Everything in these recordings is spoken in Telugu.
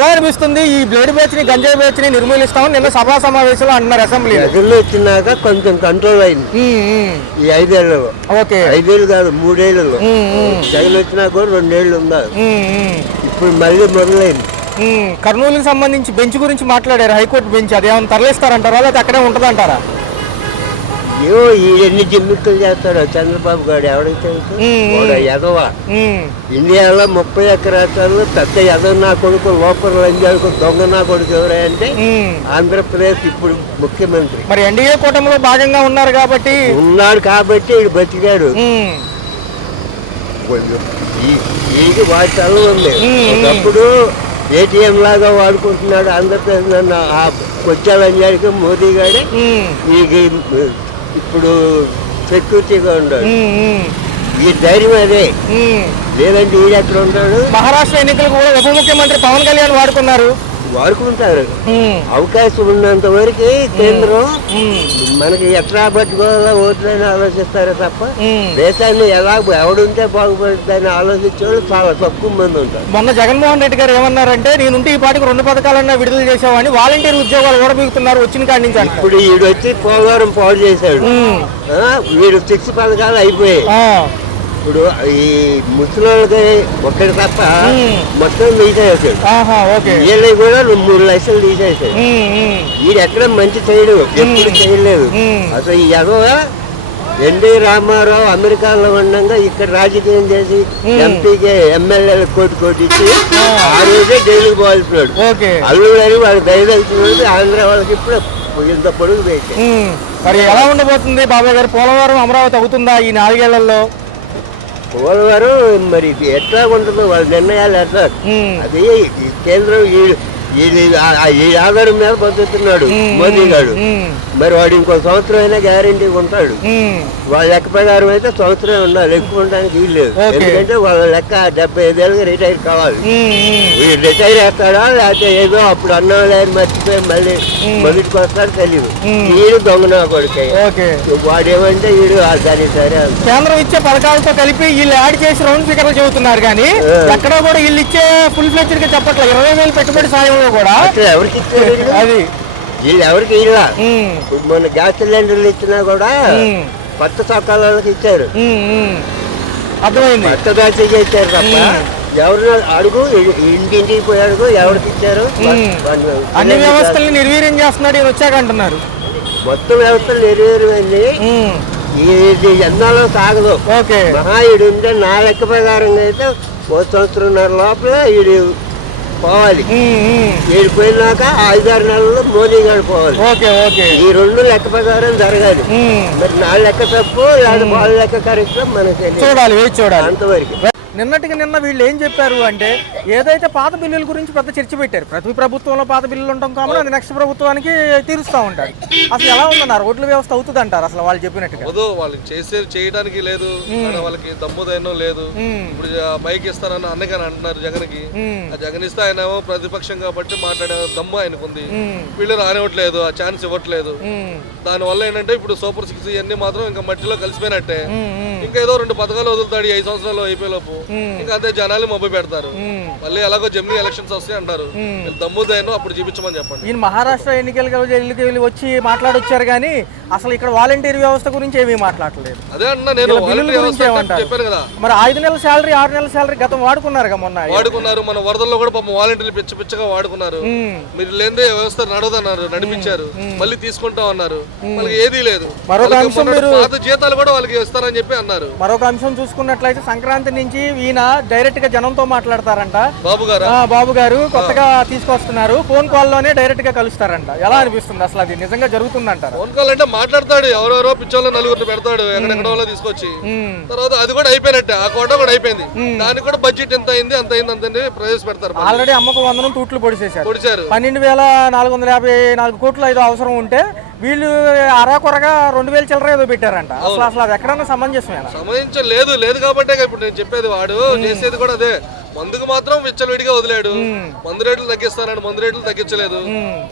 ఎలా అనిపిస్తుంది ఈ బ్లేడ్ బ్యాచ్ ని గంజాయి బ్యాచ్ ని నిర్మూలిస్తామని నిన్న సభా సమావేశంలో అన్నారు అసెంబ్లీ. ప్రజలు వచ్చినాక కొంచెం కంట్రోల్ అయింది ఈ 5 ఏళ్లలో. ఓకే, 5 ఏళ్ళు కాదు 3 ఏళ్లలో. జగన్ వచ్చినా కూడా 2 ఏళ్ళు ఉన్నారు. ఇప్పుడు మళ్ళీ మొదలైంది. కర్నూలుకి సంబంధించి బెంచ్ గురించి మాట్లాడారు, హైకోర్టు బెంచ్. అది ఏమైనా తరలిస్తారంటారా లేకపోతే అక్కడే ఉంటదంటారా? ఏవో ఈ ఎన్ని జిమ్మిక్కులు చేస్తాడో చంద్రబాబు గారు, ఎవరికి తెలుసు? ఎదవ. ఇండియాలో 30 ఎకరాలు పెద్ద ఎదవ నా కొడుకు, లోపల లంజాలకు దొంగ నా కొడుకు ఎవరంటే ఆంధ్రప్రదేశ్ ఇప్పుడు ముఖ్యమంత్రి. మరి ఎన్డీఏ కూటమిలో భాగంగా ఉన్నారు కాబట్టి వీడు బతికాడు. వీడికి వాటి తల ఉంది. ఒకప్పుడు ఏటీఎం లాగా వాడుకుంటున్నాడు ఆంధ్రప్రదేశ్. నన్ను కొచ్చాలంజాడికి మోదీ గారి ఇప్పుడు సెక్యూరిటీగా ఉన్నాడు. ఈ ధైర్యం అదే, లేదంటే వీడు ఎక్కడ ఉంటాడు? మహారాష్ట్ర ఎన్నికలు కూడా ఉప ముఖ్యమంత్రి పవన్ కళ్యాణ్ వాడుకుంటారు. అవకాశం ఉన్నంత వరకు కేంద్రం మనకి ఎట్లా పట్టుకోవాలో ఓట్లని ఆలోచిస్తారే తప్ప దేశాన్ని ఎలా ఎవడుంటే బాగుపడుతుందని ఆలోచించేవాళ్ళు చాలా తక్కువ మంది ఉంటారు. మొన్న జగన్మోహన్ రెడ్డి గారు ఏమన్నారంటే, నేనుంటే ఈ పాటికి 2 పథకాలన్నా విడుదల చేసేవాడిని, వాలంటీర్ ఉద్యోగాలు ఓడబీగుతున్నారు వచ్చిన కాడి నుంచి. ఇప్పుడు వీడు వచ్చి పోలవరం పాడు చేశాడు. వీడు 6 పథకాలు అయిపోయాయి. ఇప్పుడు ఈ ముసలికి ఒక్కడి తప్ప మొత్తం తీసేసాడు. వీళ్ళకి కూడా 3 లక్షలు తీసేసాడు. వీడు ఎక్కడ మంచి చేయడు, ఎప్పుడు చేయలేదు. అసలు ఈ ఎగవ ఎన్టీ రామారావు అమెరికాలో ఉండగా ఇక్కడ రాజకీయం చేసి ఎంపీకి ఎమ్మెల్యేలకు కోటిచ్చి ఆ రోజే జైలుకి పోవాల్సినాడు. అల్లుడు అని వాడు దయదలుచుకున్నది ఆంధ్ర వాళ్ళకి ఇప్పుడు ఇంత పొడుగు పెట్టాడు. మరి ఎలా ఉండబోతుంది బాబాయ్ గారు? పోలవరం అమరావతి అవుతుందా ఈ 4 ఏళ్లలో? పోలవరం మరి ఎట్లా ఉంటుందో వాళ్ళ నిర్ణయాలు ఎట్లా. అది కేంద్రం ఈ ఆధారం మీద బతుకుతున్నాడు మోదీ గారు. మరి వాడు ఇంకో సంవత్సరం అయినా గ్యారంటీ ఉంటాడు. వాళ్ళ లెక్క ప్రకారం అయితే సంవత్సరం ఉండాలి, ఎక్కువ ఉండడానికి వీల్లేదు. ఎందుకంటే వాళ్ళ లెక్క 75 ఏళ్ళకి రిటైర్ కావాలి. వీడు రిటైర్ అవుతాడా లేకపోతే ఏదో అప్పుడు అన్నం లేదు మర్చిపోయి మళ్ళీ మొదటికి వస్తాడు తెలియదు. వీడు దొంగన కొడుకు. వాడేమంటే వీడు దాని సరే కేంద్రం ఇచ్చే పథకాలతో కలిపి వీళ్ళు యాడ్ చేసి రౌండ్ ఫిగర్లు చెబుతున్నారు కానీ ఎక్కడ కూడా వీళ్ళు ఇచ్చే ఫుల్ ఫ్లెడ్జ్డ్ గా చెప్పట్లేదు. 20,000 పెట్టుబడి సాయంలో కూడా ఎవరికి ఇచ్చారు? అది వీళ్ళు ఎవరికి ఇలా మొన్న గ్యాస్ సిలిండర్లు ఇచ్చినా కూడా కొత్త చొక్కాలకి ఇచ్చారు. అర్థమైంది, కొత్త బ్యాచ్ ఇచ్చారు తప్ప ఎవరు అడుగు ఇంటింటికి పోయి అడుగు ఎవరికి ఇచ్చారు? అన్ని వ్యవస్థల్ని నిర్వీర్యం చేస్తున్నాడు ఈయన వచ్చాక అంటున్నారు. మొత్తం వ్యవస్థలు నిర్వీర్యమైంది. ఇది ఎన్నాలో సాగదు. మహాయుడు ఉంటే నా లెక్క ప్రకారంగా అయితే 1 సంవత్సరంన్నర లోపల ఈడు పోవాలి. వీడు పోయినాక 5-6 నెలల్లో మోదీ గారు పోవాలి. ఈ 2 లెక్క ప్రకారం జరగాలి. మరి నా లెక్క తప్పు లేదా వాళ్ళ లెక్క కరెక్ట్ మనకి చూడాలి అంతవరకు. నిన్నటికి నిన్న వీళ్ళు ఏం చెప్పారు అంటే, ఏదైతే పాత బిల్లుల గురించి పెద్ద చర్చ పెట్టారు. ప్రతి ప్రభుత్వంలో పాత బిల్లులు ఉంటాం కాబట్టి అది నెక్స్ట్ ప్రభుత్వానికి తీరుస్తూ ఉంటారు. అసలు ఎలా ఉందన్నారు? రోడ్ల వ్యవస్థ అవుతుంది అంటారు అసలు వాళ్ళు చెప్పినట్టుగా? వాళ్ళకి చేయడానికి లేదు, వాళ్ళకి దమ్ముదైనం లేదు. ఇప్పుడు మైక్ ఇస్తానని అన్నగాని అంటున్నారు జగన్ కి. ఆ జగన్ ఇస్తే ఆయన ప్రతిపక్షం కాబట్టి మాట్లాడే దమ్ము ఆయనకుంది. వీళ్ళు రానివ్వట్లేదు, ఆ ఛాన్స్ ఇవ్వట్లేదు. దాని వల్ల ఏంటంటే ఇప్పుడు సూపర్ 6 ఇవన్నీ మాత్రం ఇంకా మట్టిలో కలిసిపోయినట్టే. ఇంకా ఏదో 2 పథకాలు వదులుతాడు 5 సంవత్సరాలు అయిపోయేలోపు. ఇంకా అదే జనాలు మొబ్బు పెడతారు. మళ్ళీ ఎలాగో జమినీ ఎలక్షన్స్ వస్తాయి అంటారు. దమ్ముదైన అప్పుడు చూపించమని చెప్పండి. ఈయన మహారాష్ట్ర ఎన్నికలకి వచ్చి మాట్లాడొచ్చారు కానీ అసలు ఇక్కడ వాలంటీర్ వ్యవస్థ గురించి ఏమీ మాట్లాడలేదు. అదే అన్నా నేను చెప్పాను కదా. మరి 5 నెలల శాలరీ 6 నెలల శాలరీ గతం వాడుకున్నారు మొన్న. వాడుకున్నారు. మన వరదల్లో కూడా పాపం వాలంటీర్లు పిచ్చగా వాడుకున్నారు. మీరు లేదే వ్యవస్థ నడవదన్నారు, నడిపించారు. మళ్ళీ తీసుకుంటాం అన్నారు. వాళ్ళకి ఏదీ లేదు. మరొక అంశం, పాత జీతాలు కూడా వాళ్ళకి ఇస్తారని చెప్పి అన్నారు. మరొక అంశం చూసుకున్నట్లయితే సంక్రాంతి నుంచి ఈయన డైరెక్ట్ గా జనంతో మాట్లాడతారంట. బాబు గారు కొత్తగా తీసుకొస్తున్నారు. ఫోన్ కాల్ లోనే డైరెక్ట్ గా కలుస్తారంట. ఎలా అనిపిస్తుంది అసలు? అది నిజంగా జరుగుతుందంటారు? ఫోన్ కాల్ అంటే మాట్లాడతాడు, ఎవరెవరో పిచ్చోళ్ళు 4 పెడతాడు ఎక్కడెక్కడో తీసుకొచ్చి. తర్వాత అది కూడా అయిపోయినట్టే, ఆ కోట కూడా అయిపోయింది. దానికి కూడా బడ్జెట్ ఎంత అయింది అంత ప్రవేశపెడతారు. ఆల్రెడీ అమ్మకు 100 తూట్లు పొడిచారు. 12,454 కోట్లు ఏదో అవసరం ఉంటే వీళ్ళు అరాకొరగా 2,000 చిల్లర ఏదో పెట్టారంట. అసలు అది ఎక్కడన్నా సమంజసమేనా? సమంజసం లేదు కాబట్టి ఇప్పుడు నేను చెప్పేది. వాడు చేసేది కూడా అదే. మందుకు మాత్రం విచ్చలవిడిగా వదిలాడు. మందు రేట్లు తగ్గిస్తానని మందు రేట్లు తగ్గించలేదు.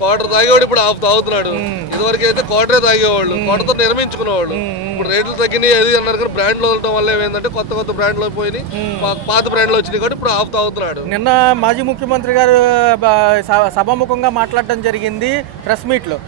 క్వార్టర్ తాగేవాడు ఇప్పుడు హాఫ్ తాగుతున్నాడు. ఇదివరకు అయితే క్వార్టరే తాగేవాళ్ళు, క్వార్టర్తో నిర్మించుకునేవాళ్ళు. ఇప్పుడు రేట్లు తగ్గినాయి అది అన్నారు కానీ బ్రాండ్లు వదలడం వల్ల ఏమైందంటే కొత్త బ్రాండ్లు పోయి పాత బ్రాండ్లు వచ్చినాయి కాబట్టి ఇప్పుడు హాఫ్ తాగుతున్నాడు. నిన్న మాజీ ముఖ్యమంత్రి గారు సభాముఖంగా మాట్లాడడం జరిగింది ప్రెస్ మీట్ లో.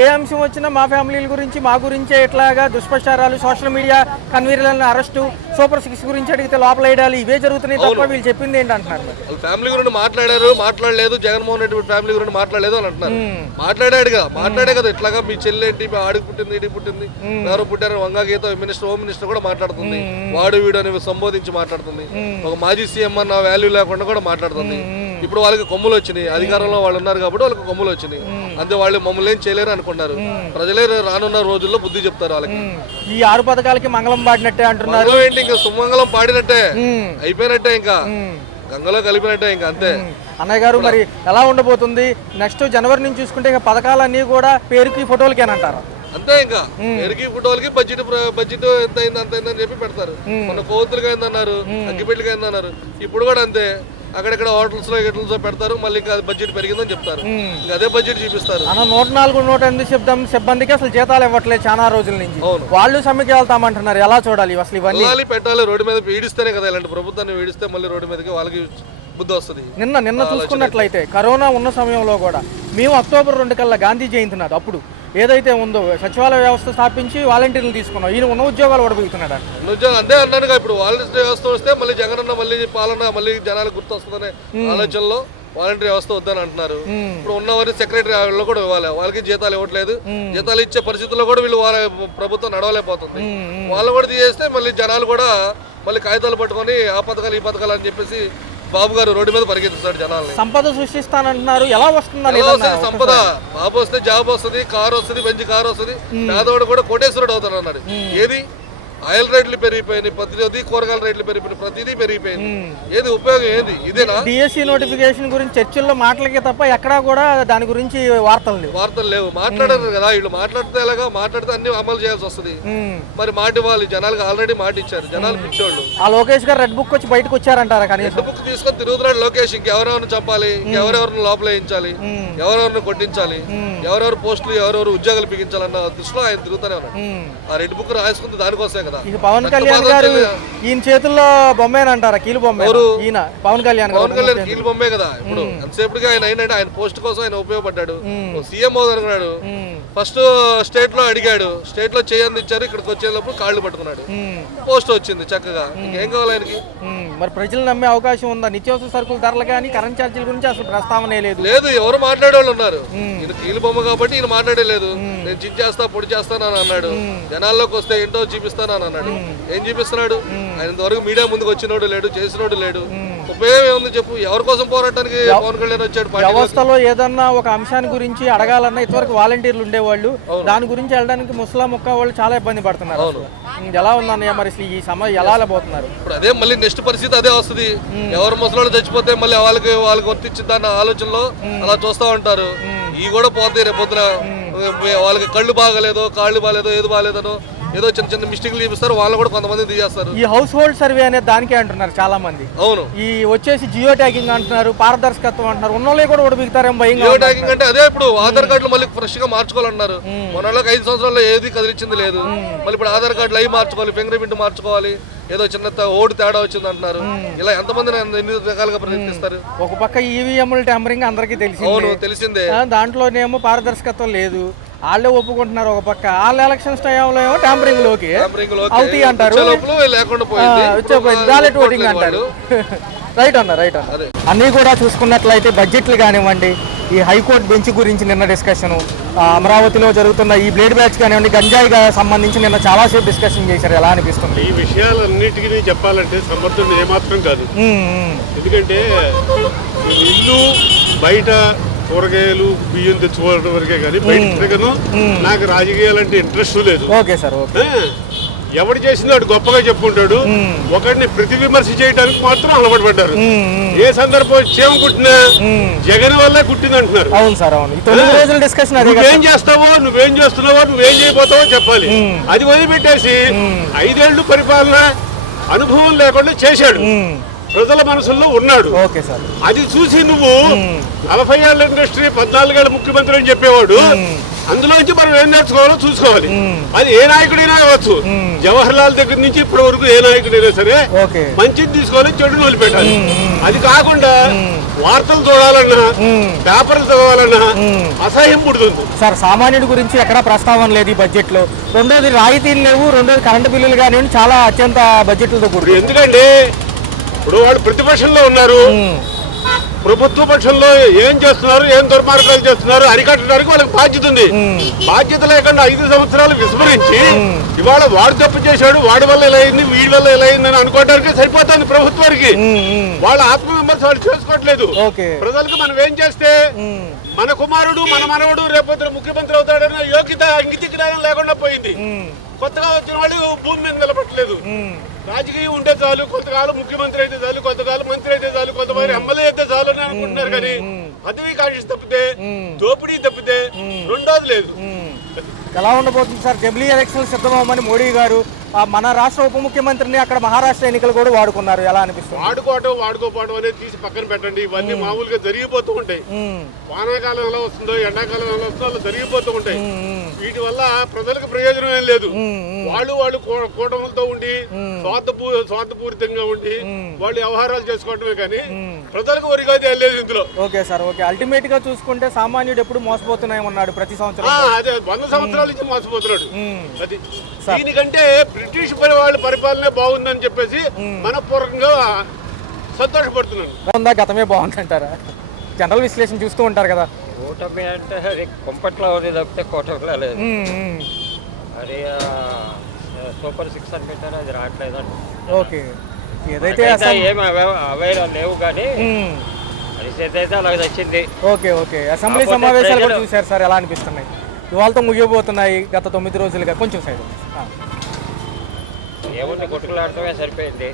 ఏ అంశం వచ్చినా మా ఫ్యామిలీల గురించి మా గురించే ఇట్లాగా దుష్ప్రచారాలు, సోషల్ మీడియా కన్వీనర్లను అరెస్టు, సూపర్ 6 గురించి అడిగితే లోపల వేయడాలు ఇవే జరుగుతున్నాయి తప్ప వీళ్ళు చెప్పింది ఏంటంటున్నారు. వాళ్ళ ఫ్యామిలీ గురించి మాట్లాడలేదు, జగన్మోహన్ రెడ్డి ఫ్యామిలీ గురించి మాట్లాడలేదు అని అంటున్నారు. మాట్లాడే కదా ఇట్లాగా మీ చెల్లెంటి మీ ఆడికి పుట్టింది ఇడికి పుట్టింది ఎవరు పుట్టారు వంగా గీత మినిస్టర్ హోమ్ మినిస్టర్ కూడా మాట్లాడుతుంది. వాడు వీడు అని సంబోధించి మాట్లాడుతుంది. ఒక మాజీ సీఎం అన్న వాల్యూ లేకుండా కూడా మాట్లాడుతుంది. ఇప్పుడు వాళ్ళకి కొమ్ములు వచ్చినాయి, అధికారంలో వాళ్ళు ఉన్నారు కాబట్టి వాళ్ళకి కొమ్ములు వచ్చినాయి. అంతే, వాళ్ళు మమ్మల్ని ఏం చేయలేరు అనుకున్నారు. ప్రజలే రానున్న రోజుల్లో బుద్ధి చెప్తారు వాళ్ళకి. ఈ 6 పథకాలకి మంగళం పాడినట్టే అంటున్నారు. ఏంటి ఇంకా సుమంగళం పాడినట్టే అయిపోయినట్టే, ఇంకా గంగలో కలిపినట్టే ఇంకా అంతే. అన్నయ్య గారు మరి ఎలా ఉండబోతుంది నెక్స్ట్ జనవరి నుంచి చూసుకుంటే ఇక పథకాలన్నీ కూడా పేరుకి ఫోటోలకేనంటారు. అంతే, ఇంకా పేరుకి ఫోటోలకి బడ్జెట్ ఎంత అయింది అంత అయిందని చెప్పి పెడతారు. మన కోతులుగా అయిందన్నారు, అగ్గిపెట్లుగా అయిందన్నారు. ఇప్పుడు కూడా అంతే, అక్కడెక్కడ హోటల్స్ లో గిట్లతో పెడతారు, మళ్ళీ ఇంకా బడ్జెట్ పెరిగిందని చెప్తారు. ఇంకా అదే బడ్జెట్ చూపిస్తారు. 104, 108 సిబ్బందికి అసలు జీతాలు ఇవ్వట్లేదు చాలా రోజుల నుంచి. వాళ్ళు సమ్మెకి వెళ్తామంటున్నారు. ఎలా చూడాలి అసలు ఇవన్నీ? పెట్టాలి, రోడ్డు మీద వీడిస్తేనే కదా. ఇలాంటి ప్రభుత్వాన్ని వీడిస్తే మళ్ళీ రోడ్డు మీదకి వాళ్ళకి బుద్ధి వస్తుంది. నిన్న చూసుకున్నట్లయితే కరోనా ఉన్న సమయంలో కూడా మేము అక్టోబర్ 2 కల్లా గాంధీ జయంతి నాడు అప్పుడు ఏదైతే ఉందో సచివాలయ వ్యవస్థ స్థాపించి వాలంటీర్లు తీసుకున్నాం. ఈయన ఉన్న ఉద్యోగాలు ఓడిపోతున్నాడు. అంతే అన్నానుగా. ఇప్పుడు వాలంటీర్ వ్యవస్థ వస్తే మళ్ళీ జగన్ అన్న మళ్ళీ పాలన మళ్ళీ జనాలకు గుర్తొస్తుందనే ఆలోచనలో వాలంటీర్ వ్యవస్థ వద్దని అంటున్నారు. ఇప్పుడు ఉన్నవారి సెక్రటరీ లో కూడా ఇవ్వాలి, వాళ్ళకి జీతాలు ఇవ్వట్లేదు. జీతాలు ఇచ్చే పరిస్థితుల్లో కూడా వీళ్ళు వాళ్ళ ప్రభుత్వం నడవలేకపోతుంది. వాళ్ళు కూడా తీసేస్తే మళ్ళీ జనాలు కూడా మళ్ళీ కాగితాలు పట్టుకొని ఆ పథకాలు ఈ పథకాలు అని చెప్పేసి బాబు గారు రోడ్డు మీద పరిగెత్తిస్తాడు జనాల్ని. సంపద సృష్టిస్తానంటున్నారు. ఎలా వస్తుంది సంపద? బాబు వస్తే జాబ్ వస్తుంది, కారు వస్తుంది, మంచి కారు వస్తుంది. పేదవాడు కూడా కోటేశ్వరుడు అవుతాడు అన్నాడు. ఏది? ఆయిల్ రేట్లు పెరిగిపోయినాయి, ప్రతిదీ కూరగాయల రేట్లు పెరిగిపోయినాయి, ప్రతిదీ పెరిగిపోయింది. ఏది ఉపయోగం? ఏది? ఇదేనా? డిఎస్సి నోటిఫికేషన్ గురించి చర్చల్లో మాటలకే తప్ప ఎక్కడా కూడా దాని గురించి వార్తలు లేవు. మాట్లాడారు కదా వీళ్ళు. మాట్లాడితే ఎలాగా? మాట్లాడితే అన్ని అమలు చేయాల్సి వస్తుంది. మరి మాట ఇవ్వాలి జనాలకు. ఆల్రెడీ మాట ఇచ్చారు జనాలు పిచ్చోళ్ళు. ఆ లోకేష్ గారు రెడ్ బుక్ వచ్చి బయటకు వచ్చారంటారా? కానీ రెడ్ బుక్ తీసుకొని తిరుగుతున్నాడు లోకేష్. ఇంకెవరెవరిని చంపాలి, ఇంకెవరెవరిని లోపల వేయించాలి, ఎవరెవరిని కొట్టించాలి, ఎవరెవరు పోస్టులు ఎవరెవరు ఉద్యోగాలు బిగించాలన్న దృష్టిలో ఆయన తిరుగుతూనే ఉన్నాడు. ఆ రెడ్ బుక్ రాసుకుంది దానికోసమే కదా. పవన్ కళ్యాణ్ గారు ఈయన చేతుల్లో బొమ్మేనంటారా? కీలు బొమ్మ. ఈయన పవన్ కళ్యాణ్ కీలు బొమ్మే కదా. ఇప్పుడు ఎంతసేపుగా ఆయన పోస్ట్ కోసం ఆయన ఉపయోగపడ్డాడు. సీఎం అవుతున్నాడు. ఫస్ట్ స్టేట్ లో అడిగాడు, స్టేట్ లో చేయంది ఇచ్చారు. ఇక్కడికి వచ్చేటప్పుడు కాళ్ళు పట్టుకున్నాడు, పోస్ట్ వచ్చింది చక్కగా. ఇంకేం కావాలి ఆయనకి? మరి ప్రజలు నమ్మే అవకాశం ఉందా? నిత్యావసర సరుకుల ధరలు కానీ కరెంట్ ఛార్జీల గురించి అసలు ప్రస్తావనే లేదు. ఎవరు మాట్లాడే వాళ్ళు ఉన్నారు. ఈయన కీలు బొమ్మ కాబట్టి ఈయన మాట్లాడలేదు. నేను జిట్ చేస్తా పొడి చేస్తానని అన్నాడు. జనాల్లోకి వస్తే ఏంటో చూపిస్తానని అన్నాడు. ఏం చూపిస్తున్నాడు? ఆయన ఇంతవరకు మీడియా ముందుకు వచ్చినోడు లేడు, చేసినోడు లేడు. ఉపయోగం ఏముంది చెప్పు? ఎవరి కోసం పోరాటానికి పవన్ కళ్యాణ్ వచ్చాడు? వ్యవస్థలో ఏదన్నా ఒక అంశాన్ని గురించి అడగాలన్నా ఇంతవరకు వాలంటీర్లు ఉండేవాళ్ళు. దాని గురించి వెళ్ళడానికి ముస్లాం ముక్క వాళ్ళు చాలా ఇబ్బంది పడుతున్నారు. ఎలా ఉందన్నయ్య మరి ఈ సమయం ఎలా పోతున్నారు? ఇప్పుడు అదే మళ్ళీ నెక్స్ట్ పరిస్థితి అదే వస్తుంది. ఎవరు ముసలోళ్ళు చచ్చిపోతే మళ్ళీ వాళ్ళకి వర్తించిద్దన్న ఆలోచనలో అలా చూస్తా ఉంటారు. ఇవి కూడా పోతాయి రేపొద్దున. వాళ్ళకి కళ్ళు బాగలేదో, కాళ్ళు బాగాలేదో, ఏది బాగాలేదనో ఏదో చిన్న చిన్న మిస్టేక్లు చూపిస్తారు. వాళ్ళు కూడా కొంతమంది తీసేస్తారు. ఈ హౌస్ హోల్డ్ సర్వే అనేది దానికే అంటున్నారు చాలా మంది. అవును. ఈ వచ్చేసి జియో ట్యాగింగ్ అంటున్నారు, పారదర్శకత్వం అంటున్నారు. ఉన్నోళ్ళే కూడా ఓడిపిస్తారేమో భయం. జియో ట్యాగింగ్ అంటే అదే. ఇప్పుడు ఆధార్ కార్డులు మళ్ళీ ఫ్రెష్ గా మార్చుకోవాలన్నారు. మన వాళ్ళకి 5 సంవత్సరాల్లో ఏది కదిలించింది లేదు. మళ్ళీ ఇప్పుడు ఆధార్ కార్డులు అవి మార్చుకోవాలి, ఫింగర్ ప్రింట్ మార్చుకోవాలి. ఏదో చిన్న ఓటు తేడా వచ్చింది అంటున్నారు. ఇలా ఎంతమంది ఎన్ని రకాలుగా ప్రయత్నిస్తారు? ఒక పక్క ఈవీఎంల ట్యాంపరింగ్ అందరికీ తెలిసిందే. దాంట్లోనేమో పారదర్శకత్వం లేదు. వాళ్ళే ఒప్పుకుంటున్నారు. ఒక పక్క వాళ్ళ ఎలక్షన్స్ టైంలో ఏమో ట్యాంపరింగ్ లోకి అవుతాయి అంటారు, బ్యాలెట్ ఓటింగ్ అంటారు. రైట్ అన్న. అన్నీ కూడా చూసుకున్నట్లయితే బడ్జెట్లు కానివ్వండి, ఈ హైకోర్టు బెంచ్ గురించి నిన్న డిస్కషన్, అమరావతిలో జరుగుతున్న ఈ బ్లేడ్ బ్యాచ్ కానివ్వండి, గంజాయిగా సంబంధించి నిన్న చాలాసేపు డిస్కషన్ చేశారు. ఎలా అనిపిస్తుంది? ఈ విషయాలన్నిటికీ చెప్పాలంటే సమర్థుడు ఏమాత్రం కాదు. ఎందుకంటే ఇల్లు బయట కూరగాయలు బియ్యం తెచ్చుకోవడం వరకే కానీ బయట నాకు రాజకీయాలంటే ఇంట్రెస్ట్ లేదు. Okay sir. ఎవడు చేసిందో వాడు గొప్పగా చెప్పుకుంటాడు. ఒకడిని ప్రతి విమర్శ చేయడానికి మాత్రం అలవాటు పడ్డారు. ఏ సందర్భం చేమ కుట్టినా జగన్ వల్లే కుట్టింది అంటున్నారు. అవును సార్, అవును. నువ్వేం చేస్తావో, నువ్వేం చేస్తున్నావో, నువ్వేం చేయబోతావో చెప్పాలి. అది వదిలిపెట్టేసి 5 ఏళ్ళు పరిపాలన అనుభవం లేకుండా చేశాడు. ప్రజల మనసుల్లో ఉన్నాడు. Okay sir. అది చూసి నువ్వు 40 ఏళ్ల ఇండస్ట్రీ 14 ఏళ్ల ముఖ్యమంత్రి అని చెప్పేవాడు. అందులోంచి మనం ఏం నేర్చుకోవాలో చూసుకోవాలి. అది ఏ నాయకుడైనా అవ్వచ్చు. జవహర్ లాల్ దగ్గర నుంచి ఇప్పటి వరకు ఏ నాయకుడైనా సరే మంచిది తీసుకోవాలి, చెడుని వదిలిపెట్టాలి. అది కాకుండా వార్తలు చూడాలన్నా పేపర్లు చదవాలన్నా అసహ్యం పుడుతుంది సార్. సామాన్యుడి గురించి ఎక్కడా ప్రస్తావన లేదు ఈ బడ్జెట్ లో. రెండోది రాయితీలు లేవు, రెండోది కరెంటు బిల్లులు కానివ్వండి చాలా అత్యంత బడ్జెట్లతో కూడి. ఎందుకంటే ఇప్పుడు వాళ్ళు ప్రతిపక్షంలో ఉన్నారు, ప్రభుత్వ పక్షంలో ఏం చేస్తున్నారు, ఏం దుర్మార్గాలు చేస్తున్నారు అరికట్టడానికి వాళ్ళకి బాధ్యత ఉంది. బాధ్యత లేకుండా 5 సంవత్సరాలు విస్మరించి ఇవాళ వాడు తప్పు చేశాడు, వాడి వల్ల ఇలా అయింది, వీడి వల్ల ఇలా అయిందని అనుకోవడానికి సరిపోతుంది ప్రభుత్వానికి. వాళ్ళ ఆత్మవిమర్శ వాళ్ళు చేసుకోవట్లేదు. ప్రజలకు మనం ఏం చేస్తే మన కుమారుడు మన మనవడు రేపొద్దున ముఖ్యమంత్రి అవుతాడన్న యోగ్యత అంకిత జ్ఞానం లేకుండా పోయింది. కొత్తగా వచ్చిన వాళ్ళు భూమి మీద నిలబట్టలేదు. రాజకీయం ఉంటే చాలు, కొంతకాలం ముఖ్యమంత్రి అయితే చాలు, కొంతకాలం మంత్రి అయితే చాలు, కొంతమంది ఎమ్మెల్యే అయితే చాలు అని అనుకుంటున్నారు. కానీ పదవి కాంక్ష తప్పితే, దోపిడీ తప్పితే రెండోది లేదు. ఎలా ఉండబోతుంది సార్? జమిలీ ఎలక్షన్ సిద్ధమని మోడీ గారు మన రాష్ట్ర ఉప ముఖ్యమంత్రిని అక్కడ మహారాష్ట్ర ఎన్నికలు కూడా వాడుకున్నారు. ఎలా అనిపిస్తుంది? వాడుకోవడం అనేది తీసి పక్కన పెట్టండి. ఇవన్నీ మామూలుగా జరిగిపోతూ ఉంటాయి. వానాకాలం ఎలా వస్తుందో, ఎండాకాలం ఎలా వస్తుందో అలా జరిగిపోతూ ఉంటాయి. వీటి వల్ల ప్రజలకు ప్రయోజనం ఏం లేదు. వాళ్ళు కూటములతో ఉండి స్వార్థపూరితంగా ఉండి వాళ్ళు వ్యవహారాలు చేసుకోవటమే కానీ ప్రజలకు ఒరిగేది ఏం లేదు ఇందులో. Okay sir. ఓకే. అల్టిమేట్ గా చూసుకుంటే సామాన్యుడు ఎప్పుడు మోసపోతున్నాయన్నాడు ప్రతి సంవత్సరం. అదే 100 సంవత్సరాల నుంచి మోసపోతున్నాడు. అది దీనికంటే బ్రిటిష్ వాళ్ళ పరిపాలనే బాగుందని చెప్పేసి మనపూర్వకంగా సంతోషపడుతున్నాను. గతమే బాగుందంటారా? జనరల్ విశ్లేషణ చూస్తూ ఉంటారు కదా. కూటమి అంటే అది కుంపట్లో ఉంది తప్పితే కూటమిలో లేదు. అది సూపర్ 6 అని పెట్టారు, అది రావట్లేదండి. ఓకే. ఏదైతే ఏమి అవైనా లేవు కానీ పరిస్థితి అయితే అలాగే వచ్చింది. ఓకే. ఓకే. అసెంబ్లీ సమావేశాలు కూడా చూశారు సార్, ఎలా అనిపిస్తున్నాయి? ఇవాళతో ముగియబోతున్నాయి. గత 9 రోజులుగా కొంచెం సైడ్ ఏముంది, కొట్టుకులాడటమే సరిపోయింది.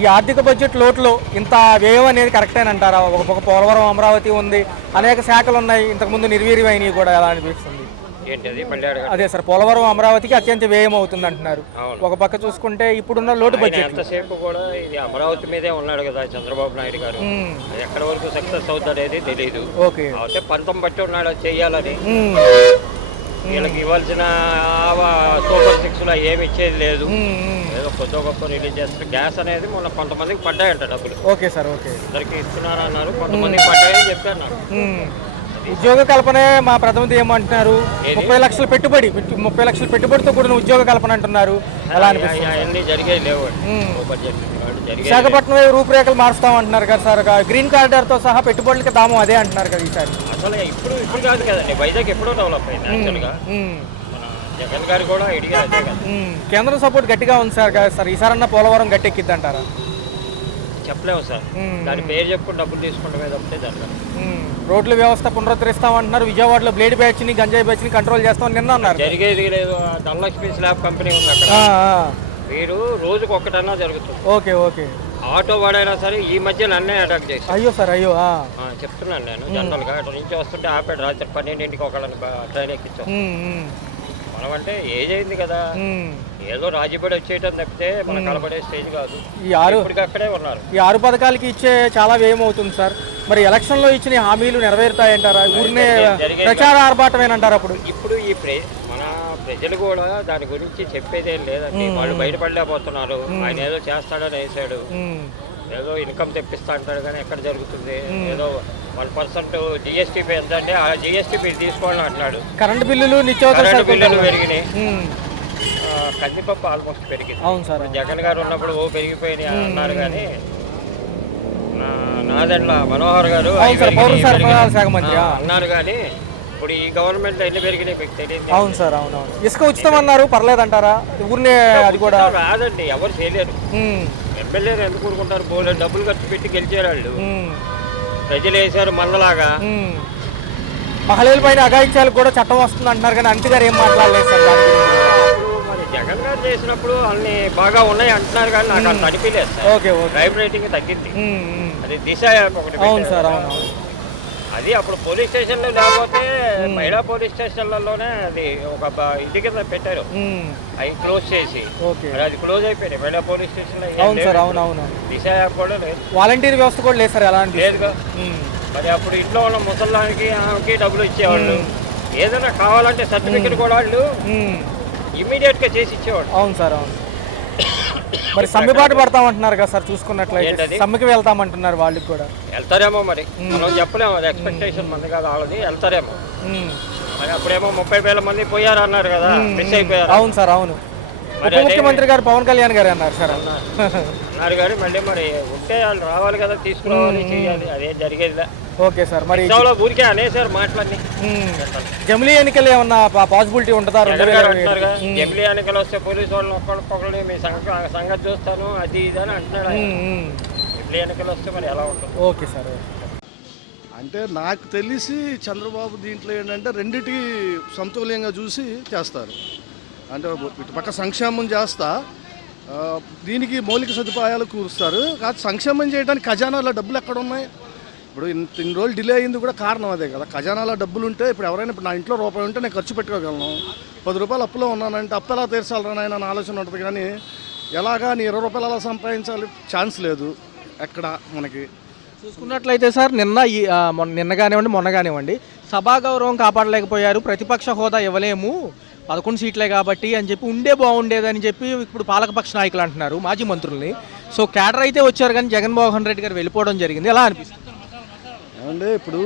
ఈ ఆర్థిక బడ్జెట్ లోట్లో ఇంత వ్యయం అనేది కరెక్టేనంటారా? ఒక పోలవరం, అమరావతి ఉంది, అనేక శాఖలు ఉన్నాయి, ఇంతకుముందు నిర్వీర్యమైనవి కూడా. ఎలా అనిపిస్తుంది? అదే సార్, పోలవరం అమరావతికి అత్యంత వ్యయం అవుతుంది అంటున్నారు. ఒక పక్క చూసుకుంటే ఇప్పుడున్న లోటు బడ్జెట్ ఎంతసేపు కూడా ఇది అమరావతి మీదే ఉన్నాడు కదా చంద్రబాబు నాయుడు గారు. అది ఎక్కడి వరకు సక్సెస్ అవుతాడేది తెలియదు. అయితే పంతం బట్టి ఉన్నాడు అది చెయ్యాలని. వీళ్ళకి ఇవ్వాల్సిన సూపర్ 6 లో ఏమి ఇచ్చేది లేదు. ఏదో కొద్ది గొప్ప రిలీజ్ చేస్తారు. గ్యాస్ అనేది మొన్న కొంతమందికి పడ్డాయంట డబ్బులు. Okay sir. ఓకే. అందరికి ఇస్తున్నారు అన్నారు, కొంతమందికి పడ్డాయని చెప్పారు నాకు. ఉద్యోగ కల్పనే మా ప్రతినిధి ఏమంటున్నారు? 30 లక్షల పెట్టుబడి, 30 లక్షల పెట్టుబడితో కూడిన ఉద్యోగ కల్పన అంటున్నారు. ఎలా అనిపిస్తుంది? అవన్నీ జరిగేది లేవు. విశాఖపట్నం రూపురేఖలు మారుస్తామంటున్నారు కదా సార్. గ్రీన్ కార్డర్ తో సహా పెట్టుబడులకి దాము అదే అంటున్నారు కదా ఈసారి. అసలు ఇప్పుడు కాదు కదండి, వైజాగ్ ఎప్పుడో డెవలప్ అయింది యాక్చువల్గా. జగన్ గారు కూడా ఐడియా అదే కదా. కేంద్రం సపోర్ట్ గట్టిగా ఉంది సార్. ఈసారన్నా పోలవరం గట్టెక్కిద్ది అంటారా? చెప్పలేము సార్. దాని పేరు చెప్పుకుని డబ్బులు తీసుకుంటే తప్పితే దాంట్లో రోడ్ల వ్యవస్థ పునరుద్ధరిస్తామంటున్నారు. విజయవాడలో బ్లేడ్ బ్యాచ్ ని, గంజాయి బ్యాచ్ ని కంట్రోల్ చేస్తామని నిన్న అన్నారు. జరిగేది లేదు. ధనలక్ష్మి స్లాబ్ కంపెనీ ఉంది అక్కడ. వీరు రోజుకు ఒక్కటన్నా జరుగుతుంది. ఓకే. ఓకే. ఆటో వాడైనా సరే ఈ మధ్య నన్నే అటాక్ చేసి. అయ్యో సార్. అయ్యో. చెప్తున్నాను నేను జనరల్ గా అటు నుంచి వస్తుంటే ఆపాడు. రాత్రి 12ంటికి ఒకళ్ళని ట్రైన్ ఎక్కించాం. మనం అంటే ఏజ్ అయింది కదా, ఏదో రాజీపడి వచ్చేయటం తప్పితే మనం కలబడే స్టేజ్ కాదు. అక్కడే ఉన్నారు. ఈ 6 పథకాలకి ఇచ్చే చాలా వ్యయం అవుతుంది సార్. మరి ఎలక్షన్ లో ఇచ్చిన హామీలు నెరవేరుతాయంటారా? ఊరినే ప్రచార ఆర్భాటమేనంటారా? ఇప్పుడు ఈ మన ప్రజలు కూడా దాని గురించి చెప్పేదేం లేదండి. వాళ్ళు బయటపడలేకపోతున్నారు. ఆయన ఏదో చేస్తాడని వేసాడు, ఏదో ఇన్కమ్ తెప్పిస్తా అంటాడు కానీ ఎక్కడ జరుగుతుంది? ఏదో 1% GST పెంచండి, ఆ GST మీరు తీసుకోవాలని అంటున్నాడు. కరెంటు బిల్లులు, నిత్యావసర బిల్లులు పెరిగినాయి. కందిపప్పు ఆల్మోస్ట్ పెరిగింది. అవును సార్. జగన్ గారు ఉన్నప్పుడు పెరిగిపోయినాయి అన్నారు కానీ నాదెండ్ల మనోహర్ గారు అన్నారు కానీ ఇప్పుడు ఈ గవర్నమెంట్ ఎన్ని పెరిగినాయి మీకు తెలియదు. అవును సార్. అవునవును. ఇసుక ఉచితం అన్నారు, పర్లేదంటారా? ఊరినే అది కూడా రాదండి, ఎవరు చేయలేరు. ఎమ్మెల్యేలు ఎందుకు ఊరుకుంటారు? బోలెడు డబ్బులు ఖర్చు పెట్టి గెలిచారు వాళ్ళు. ప్రజలు వేసారు మనలాగా. మహిళల పైన అఘాయిత్యాలకు కూడా చట్టం వస్తుంది అంటున్నారు కానీ అంతే గారు ఏం మాట్లాడలేదు సార్. మరి జగన్ గారు చేసినప్పుడు అన్ని బాగా ఉన్నాయి అంటున్నారు కానీ నాకు అంత అనిపించలేదు. ఓకే. క్రైమ్ రేటింగ్ తగ్గింది. అది దిశ ఒకటి. అవును సార్. అవును. అది అప్పుడు పోలీస్ స్టేషన్లో లేకపోతే మహిళా పోలీస్ స్టేషన్లలోనే అది ఒక ఇది కింద పెట్టారు, అవి క్లోజ్ చేసి. ఓకే. మరి అది క్లోజ్ అయిపోయింది మహిళా పోలీస్ స్టేషన్లో. అవును సార్, అవునవును. దిశ యాప్ కూడా లేదు, వాలంటీర్ వ్యవస్థ కూడా లేదు సార్ అలాంటి. లేదుగా. మరి అప్పుడు ఇంట్లో ఉన్న ముసలానికి ఆమెకి డబ్బులు ఇచ్చేవాళ్ళు. ఏదైనా కావాలంటే సర్టిఫికెట్ కూడా వాళ్ళు ఇమ్మీడియట్గా చేసి ఇచ్చేవాళ్ళు. అవును సార్, అవును. మరి సమ్మెబాటు పడతామంటున్నారు కదా సార్, చూసుకున్నట్లయితే సమ్మెకి వెళ్తామంటున్నారు వాళ్ళకి కూడా. వెళ్తారేమో మరి, మనం చెప్పలేము, అది ఎక్స్పెక్టేషన్ మంది కాదు వాళ్ళది. వెళ్తారేమో మరి. అప్పుడేమో 30,000 మంది పోయారు అన్నారు కదా, మిస్ అయిపోయారు. అవును సార్, అవును. ఉప ముఖ్యమంత్రి గారు పవన్ కళ్యాణ్ గారు అన్నారు సార్ అన్నారు కానీ మళ్ళీ మరి ఉంటే వాళ్ళు రావాలి కదా, తీసుకురావాలి, చేయాలి, అదే జరిగేదిలే. Okay sir. మరి ఊరికే అనేసారు మాటలన్నీ. జమిలీ ఎన్నికలు ఏమన్నా పాసిబిలిటీ ఉంటుందా? జమిలీ ఎన్నికలు వస్తే పోలీసు వాళ్ళని ఒక్కొక్కళ్ళు మీ సంగతి చూస్తాను అది ఇది అని అంటున్నాడు. జమిలీ ఎన్నికలు వస్తే మరి ఎలా ఉంటుంది? Okay sir. అంటే నాకు తెలిసి చంద్రబాబు దీంట్లో ఏంటంటే రెండిటి సమతుల్యంగా చూసి చేస్తారు. అంటే ఇటుపక్క సంక్షేమం చేస్తా దీనికి మౌలిక సదుపాయాలు కూరుస్తారు. కాదు సంక్షేమం చేయడానికి ఖజానాలో డబ్బులు ఎక్కడ ఉన్నాయి? ఇప్పుడు ఇన్ని రోజులు డిలే అయింది కూడా కారణం అదే కదా. ఖజానాలో డబ్బులు ఉంటే ఇప్పుడు ఎవరైనా ఇప్పుడు నా ఇంట్లో రూపాయి ఉంటే నేను ఖర్చు పెట్టుకోగలను. 10 రూపాయలు అప్పులో ఉన్నానంటే అప్పు ఎలా తీర్చాలరా నాయన అని ఆలోచన ఉంటుంది. కానీ ఎలాగా నీ 20 రూపాయలు అలా సంపాదించాలి ఛాన్స్ లేదు ఎక్కడ మనకి. చూసుకున్నట్లయితే సార్ నిన్న కానివ్వండి మొన్న కానివ్వండి సభా గౌరవం కాపాడలేకపోయారు, ప్రతిపక్ష హోదా ఇవ్వలేము 11 సీట్లే కాబట్టి అని చెప్పి ఉండే బాగుండేదని చెప్పి ఇప్పుడు పాలకపక్ష నాయకులు అంటున్నారు, మాజీ మంత్రుల్ని. సో క్యాడర్ అయితే వచ్చారు కానీ జగన్మోహన్ రెడ్డి గారు వెళ్ళిపోవడం జరిగింది. ఎలా అనిపిస్తుంది? ఏమంటే ఇప్పుడు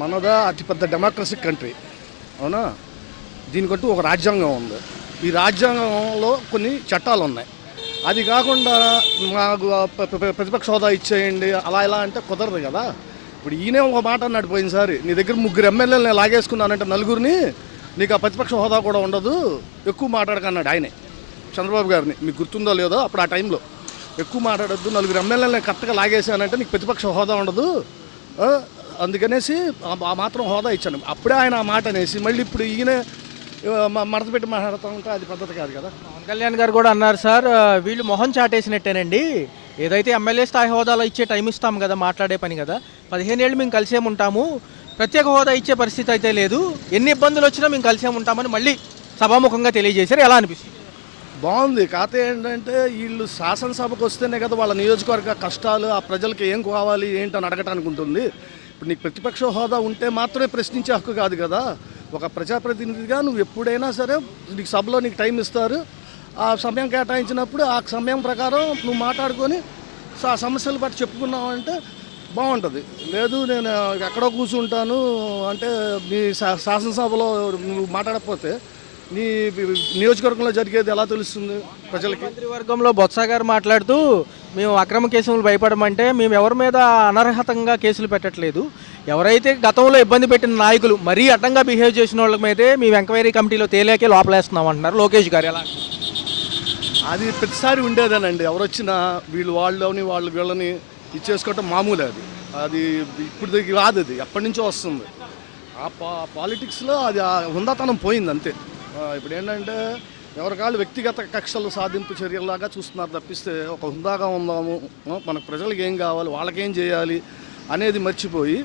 మనదా అతిపెద్ద డెమోక్రసిక్ కంట్రీ అవునా, దీనికంటూ ఒక రాజ్యాంగం ఉంది. ఈ రాజ్యాంగంలో కొన్ని చట్టాలు ఉన్నాయి. అది కాకుండా మాకు ప్రతిపక్ష హోదా ఇచ్చేయండి అలా ఇలా అంటే కుదరదు కదా. ఇప్పుడు ఈయనే ఒక మాట అన్నాడు పోయినసారి, నీ దగ్గర 3 ఎమ్మెల్యేలు నేను లాగేసుకున్నానంటే నలుగురిని, నీకు ఆ ప్రతిపక్ష హోదా కూడా ఉండదు, ఎక్కువ మాట్లాడకన్నాడు ఆయనే చంద్రబాబు గారిని. మీకు గుర్తుందో లేదో అప్పుడు ఆ టైంలో ఎక్కువ మాట్లాడొద్దు, 4 ఎమ్మెల్యేలు నేను కరెక్ట్గా లాగేసానంటే నీకు ప్రతిపక్ష హోదా ఉండదు, అందుకనేసి ఆ మాత్రం హోదా ఇచ్చాను. అప్పుడే ఆయన ఆ మాట అనేసి మళ్ళీ ఇప్పుడు ఈయన మడత పెట్టి మాట్లాడుతూ ఉంటే అది పద్ధతి కాదు కదా. పవన్ కళ్యాణ్ గారు కూడా అన్నారు సార్, వీళ్ళు మొహం చాటేసినట్టేనండి, ఏదైతే ఎమ్మెల్యే స్థాయి హోదాలో ఇచ్చే టైం ఇస్తాం కదా, మాట్లాడే పని కదా, 15 ఏళ్ళు మేము కలిసేముంటాము, ప్రత్యేక హోదా ఇచ్చే పరిస్థితి అయితే లేదు, ఎన్ని ఇబ్బందులు వచ్చినా మేము కలిసేముంటామని మళ్ళీ సభాముఖంగా తెలియజేశారు. ఎలా అనిపిస్తుంది? బాగుంది. కాకపోతే ఏంటంటే వీళ్ళు శాసనసభకు వస్తేనే కదా వాళ్ళ నియోజకవర్గ కష్టాలు, ఆ ప్రజలకి ఏం కావాలి ఏంటని అడగటానికి ఉంటుంది. ఇప్పుడు నీకు ప్రతిపక్ష హోదా ఉంటే మాత్రమే ప్రశ్నించే హక్కు కాదు కదా. ఒక ప్రజాప్రతినిధిగా నువ్వు ఎప్పుడైనా సరే నీకు సభలో నీకు టైం ఇస్తారు, ఆ సమయం కేటాయించినప్పుడు ఆ సమయం ప్రకారం నువ్వు మాట్లాడుకొని సమస్యలు బట్టి చెప్పుకున్నావు అంటే బాగుంటుంది. లేదు నేను ఎక్కడో కూర్చుంటాను అంటే నీ శాసనసభలో నువ్వు మాట్లాడకపోతే నీ నియోజకవర్గంలో జరిగేది ఎలా తెలుస్తుంది ప్రజలకి? మంత్రివర్గంలో బొత్స గారు మాట్లాడుతూ మేము అక్రమ కేసులు భయపడమంటే మేము ఎవరి మీద అనర్హతంగా కేసులు పెట్టట్లేదు, ఎవరైతే గతంలో ఇబ్బంది పెట్టిన నాయకులు మరీ అడ్డంగా బిహేవ్ చేసిన వాళ్ళ మీదే మేము ఎంక్వైరీ కమిటీలో తేలేకే లోపలేస్తున్నాం అంటున్నారు లోకేష్ గారు. ఎలా? అది ప్రతిసారి ఉండేదేనండి. ఎవరు వచ్చినా వాళ్ళని వీళ్ళని ఇచ్చేసుకోవటం మామూలే. అది ఇప్పుడు కాదు, అది ఎప్పటి నుంచో వస్తుంది. ఆ పాలిటిక్స్లో అది హుందాతనం పోయింది అంతే. ఇప్పుడు ఏంటంటే ఎవరికాళ్ళు వ్యక్తిగత కక్షలు సాధింపు చర్యలాగా చూస్తున్నారు తప్పిస్తే ఒక హుందాగా ఉందాము, మనకు ప్రజలకు ఏం కావాలి, వాళ్ళకేం చేయాలి అనేది మర్చిపోయి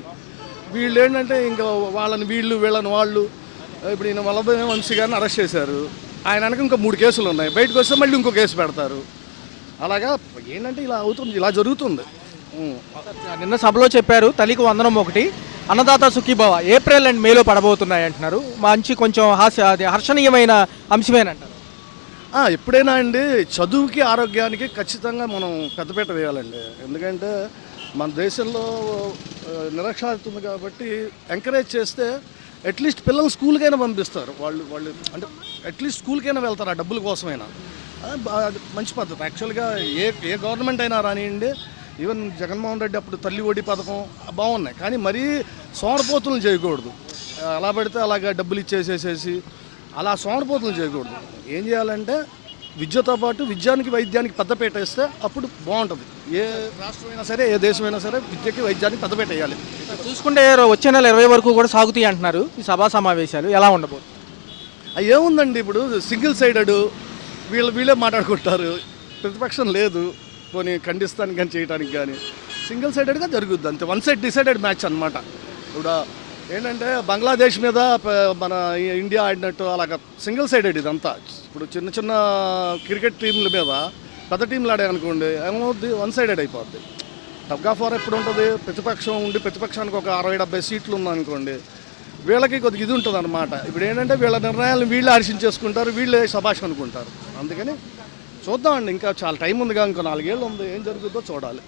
వీళ్ళు ఏంటంటే ఇంకా వాళ్ళని వీళ్ళని వాళ్ళు. ఇప్పుడు ఈయన వల్లభ వంశీ గారిని అరెస్ట్ చేశారు, ఆయన వెనక ఇంకా 3 కేసులు ఉన్నాయి, బయటకు వస్తే మళ్ళీ ఇంకో కేసు పెడతారు. అలాగా ఏంటంటే ఇలా అవుతుంది, ఇలా జరుగుతుంది. నిన్న సభలో చెప్పారు తల్లికి వందనం 1, అన్నదాత సుఖీభవ ఏప్రిల్ అండ్ మేలో పడబోతున్నాయి అంటున్నారు. మంచి కొంచెం హర్షణీయమైన అంశమేనంటారు. ఎప్పుడైనా అండి చదువుకి ఆరోగ్యానికి ఖచ్చితంగా మనం పెద్దపీట వేయాలండి. ఎందుకంటే మన దేశంలో నిరక్షరాస్యత ఉంది కాబట్టి ఎంకరేజ్ చేస్తే అట్లీస్ట్ పిల్లలు స్కూల్కైనా పంపిస్తారు. వాళ్ళు అంటే అట్లీస్ట్ స్కూల్కైనా వెళ్తారు ఆ డబ్బుల కోసమైనా. అది మంచి పద్ధతి. యాక్చువల్గా ఏ గవర్నమెంట్ అయినా రానివ్వండి, ఈవెన్ జగన్మోహన్ రెడ్డి అప్పుడు తల్లి ఒడి పథకం బాగున్నాయి, కానీ మరీ సోమరపోతులను చేయకూడదు. ఎలా పడితే అలాగా డబ్బులు ఇచ్చేసేసేసి అలా సోమరపోతులను చేయకూడదు. ఏం చేయాలంటే విద్యతో పాటు విద్యానికి వైద్యానికి పెద్దపీట వేస్తే అప్పుడు బాగుంటుంది. ఏ రాష్ట్రమైనా సరే ఏ దేశమైనా సరే విద్యకి వైద్యానికి పెద్దపీట వేయాలి. చూసుకుంటే వచ్చే నెల 20 వరకు కూడా సాగుతాయి అంటున్నారు ఈ సభా సమావేశాలు. ఎలా ఉండబోతుంది? ఏముందండి, ఇప్పుడు సింగిల్ సైడెడ్ వీళ్ళే మాట్లాడుకుంటారు, ప్రతిపక్షం లేదు పోనీ ఖండిస్తానికి కానీ చేయడానికి కానీ. సింగిల్ సైడెడ్గా జరుగుద్ది అంతే. వన్ సైడ్ డిసైడెడ్ మ్యాచ్ అనమాట. ఇప్పుడు ఏంటంటే బంగ్లాదేశ్ మీద మన ఇండియా ఆడినట్టు అలాగ సింగిల్ సైడెడ్ ఇదంతా. ఇప్పుడు చిన్న చిన్న క్రికెట్ టీంల మీద పెద్ద టీంలు ఆడాయనుకోండి ఏమవుద్ది, వన్ సైడెడ్ అయిపోద్ది. టగ్ ఆఫ్ వార్ ఎప్పుడు ఉంటుంది, ప్రతిపక్షం ఉండి ప్రతిపక్షానికి ఒక 60-70 సీట్లు ఉందనుకోండి, వీళ్ళకి కొద్దిగా ఇది ఉంటుంది అనమాట. ఇప్పుడు ఏంటంటే వీళ్ళ నిర్ణయాలను వీళ్ళు హర్షించేసుకుంటారు, వీళ్ళే శభాష్ అనుకుంటారు. అందుకని చూద్దామండి, ఇంకా చాలా టైం ఉందిగా, ఇంకో 4 ఏళ్ళు ఉంది, ఏం జరుగుతుందో చూడాలి.